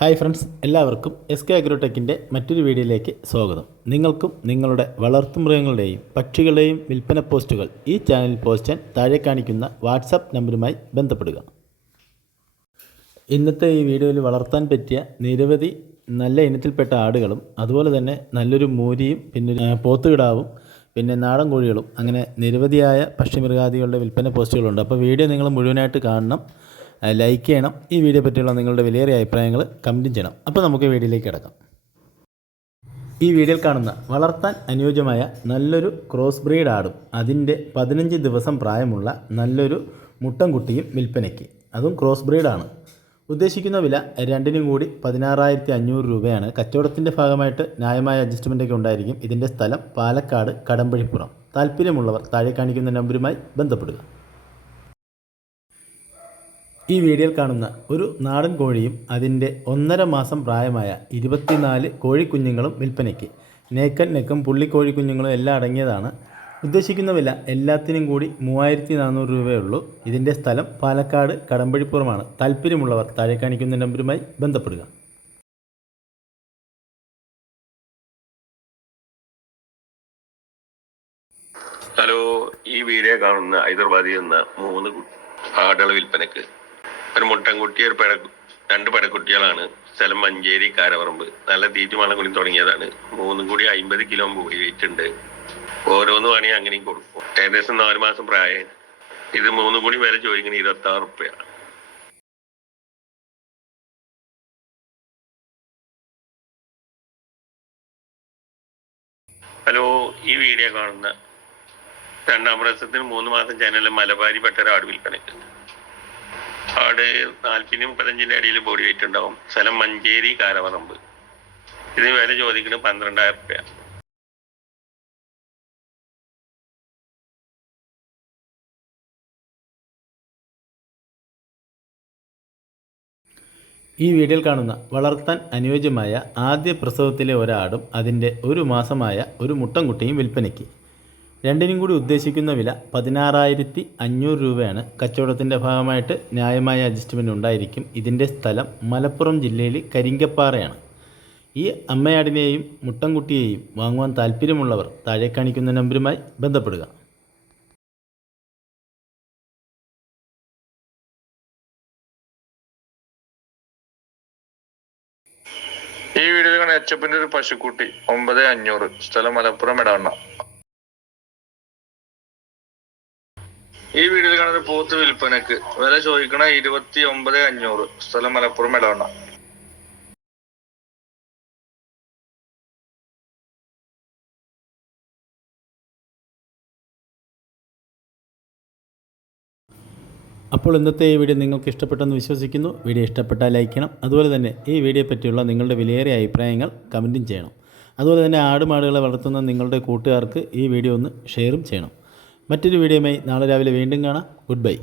Hi friends എല്ലാവർക്കും S K അഗ്രോടെക്കിന്റെ മറ്റൊരു വീഡിയോയിലേക്ക് സ്വാഗതം. നിങ്ങൾക്കും നിങ്ങളുടെ വളർത്തുമൃഗങ്ങളുടെയും പക്ഷികളുടെയും വിൽപ്പന പോസ്റ്റുകൾ ഈ ചാനലിൽ പോസ്റ്റ് ചെയ്യാൻ താഴെ കാണിക്കുന്ന വാട്സാപ്പ് നമ്പറുമായി ബന്ധപ്പെടുക. ഇന്നത്തെ ഈ വീഡിയോയിൽ വളർത്താൻ പറ്റിയ നിരവധി നല്ല ഇനത്തിൽപ്പെട്ട ആടുകളും അതുപോലെ തന്നെ നല്ലൊരു മൂരിയും പിന്നെ പോത്തുകിടാവും പിന്നെ നാടൻ കോഴികളും അങ്ങനെ നിരവധിയായ പക്ഷിമൃഗാദികളുടെ വിൽപ്പന പോസ്റ്റുകളുണ്ട്. അപ്പോൾ വീഡിയോ നിങ്ങൾ മുഴുവനായിട്ട് കാണണം. ലൈക്ക് ചെയ്യണം. ഈ വീഡിയോ പറ്റിയുള്ള നിങ്ങളുടെ വിലയേറിയ അഭിപ്രായങ്ങൾ കമന്റും ചെയ്യണം. അപ്പോൾ നമുക്ക് വീഡിയോയിലേക്ക് കിടക്കാം. ഈ വീഡിയോയിൽ കാണുന്ന വളർത്താൻ അനുയോജ്യമായ നല്ലൊരു ക്രോസ് ബ്രീഡ് ആടും. അതിന്റെ പതിനഞ്ച് ദിവസം പ്രായമുള്ള നല്ലൊരു മുട്ടൻകുട്ടിയും വിൽപ്പനയ്ക്ക്. അതും ക്രോസ് ബ്രീഡാണ് ഉദ്ദേശിക്കുന്ന വില രണ്ടിനും കൂടി പതിനാറായിരത്തി അഞ്ഞൂറ് രൂപയാണ്. കച്ചവടത്തിന്റെ ഭാഗമായിട്ട് ന്യായമായ അഡ്ജസ്റ്റ്മെന്റൊക്കെ ഉണ്ടായിരിക്കും. ഇതിന്റെ സ്ഥലം പാലക്കാട് കടമ്പഴിപ്പുറം. താല്പര്യമുള്ളവർ താഴെ കാണിക്കുന്ന നമ്പരുമായി ബന്ധപ്പെടുക. ഈ വീഡിയോയിൽ കാണുന്ന ഒരു നാടൻ കോഴിയും അതിന്റെ ഒന്നര മാസം പ്രായമായ ഇരുപത്തിനാല് കോഴിക്കുഞ്ഞുങ്ങളും വിൽപ്പനയ്ക്ക്. നേക്കൻ നെക്കും പുള്ളിക്കോഴിക്കുഞ്ഞുങ്ങളും എല്ലാം അടങ്ങിയതാണ്. ഉദ്ദേശിക്കുന്ന വില എല്ലാത്തിനും കൂടി മൂവായിരത്തി നാനൂറ് രൂപയുള്ളൂ. ഇതിന്റെ സ്ഥലം പാലക്കാട് കടമ്പഴിപ്പുറമാണ്. താല്പര്യമുള്ളവർ താഴെ കാണിക്കുന്ന നമ്പരുമായി ബന്ധപ്പെടുക. ഹലോ ഈ വീഡിയോ കാണുന്ന ഹൈദരാബാദിൽ നിന്ന് മൂന്ന് കു- ആടുകൾ വിൽപ്പനക്ക് ഒരു മുട്ടൻകുട്ടി ഒരു പെട രണ്ട് പെടക്കുട്ടികളാണ് സ്ഥലം മഞ്ചേരി കാരവറമ്പ്. നല്ല തീറ്റുമാളം കുടി തുടങ്ങിയതാണ്. മൂന്നും കൂടി അമ്പത് കിലോ കൂടി വെയിറ്റ് ഉണ്ട്. ഓരോന്ന് വേണേ അങ്ങനെയും കൊടുക്കും. ഏകദേശം നാല് മാസം പ്രായം. ഇത് മൂന്നും കൂടി വില ചോദിക്കുന്നത് ഇരുപത്തി ആറ് റുപ്യ. ഹലോ ഈ വീഡിയോ കാണുന്ന രണ്ടാം പ്രാവശ്യത്തിന് മൂന്ന് മാസം ചാനലിൽ മലബാരി പെട്ടൊരാട് ഒരു ആട് നാൽപ്പതിന് മുപ്പത്തഞ്ചിന്റെ അടിയിൽ ബോഡി വെയിറ്റ് ഉണ്ടാവും. സ്ഥലം മഞ്ചേരി കാരവറമ്പ്. ഇതിന് വില ചോദിക്കുന്നത് പന്ത്രണ്ടായിരം രൂപ ഈ വീഡിയോയിൽ കാണുന്ന വളർത്താൻ അനുയോജ്യമായ ആദ്യ പ്രസവത്തിലെ ഒരാടും അതിന്റെ ഒരു മാസമായ ഒരു മുട്ടൻകുട്ടിയും വിൽപ്പനയ്ക്ക്. രണ്ടിനും കൂടി ഉദ്ദേശിക്കുന്ന വില പതിനാറായിരത്തി അഞ്ഞൂറ് രൂപയാണ്. കച്ചവടത്തിന്റെ ഭാഗമായിട്ട് ന്യായമായ അഡ്ജസ്റ്റ്മെന്റ് ഉണ്ടായിരിക്കും. ഇതിന്റെ സ്ഥലം മലപ്പുറം ജില്ലയിൽ കരിങ്കപ്പാറയാണ്. ഈ അമ്മയാടിനെയും മുട്ടൻകുട്ടിയെയും വാങ്ങുവാൻ താല്പര്യമുള്ളവർ താഴെ കാണിക്കുന്ന നമ്പറുമായി ബന്ധപ്പെടുക. ഈ വീഡിയോയിൽ കാണുന്ന ഒരു പശുക്കുട്ടി. ഒമ്പത് അഞ്ഞൂറ്. സ്ഥലം മലപ്പുറം ഇടവണ്ണ ഈ വീഡിയോയിൽ കാണുന്ന പോത്ത് വിൽപ്പനക്ക് വില ചോദിക്കണ ഇരുപത്തി ഒമ്പത് അഞ്ഞൂറ്. സ്ഥലം മലപ്പുറം ഇടവണ്ണ അപ്പോൾ ഇന്നത്തെ ഈ വീഡിയോ നിങ്ങൾക്ക് ഇഷ്ടപ്പെട്ടെന്ന് വിശ്വസിക്കുന്നു. വീഡിയോ ഇഷ്ടപ്പെട്ടാൽ ലൈക്ക് ചെയ്യണം. അതുപോലെ തന്നെ ഈ വീഡിയോ പറ്റിയുള്ള നിങ്ങളുടെ വിലയേറിയ അഭിപ്രായങ്ങൾ കമന്റും ചെയ്യണം. അതുപോലെ തന്നെ ആടുമാടുകളെ വളർത്തുന്ന നിങ്ങളുടെ കൂട്ടുകാർക്ക് ഈ വീഡിയോ ഒന്ന് ഷെയറും ചെയ്യണം. മറ്റൊരു വീഡിയോയുമായി നാളെ രാവിലെ വീണ്ടും കാണാം. Good bye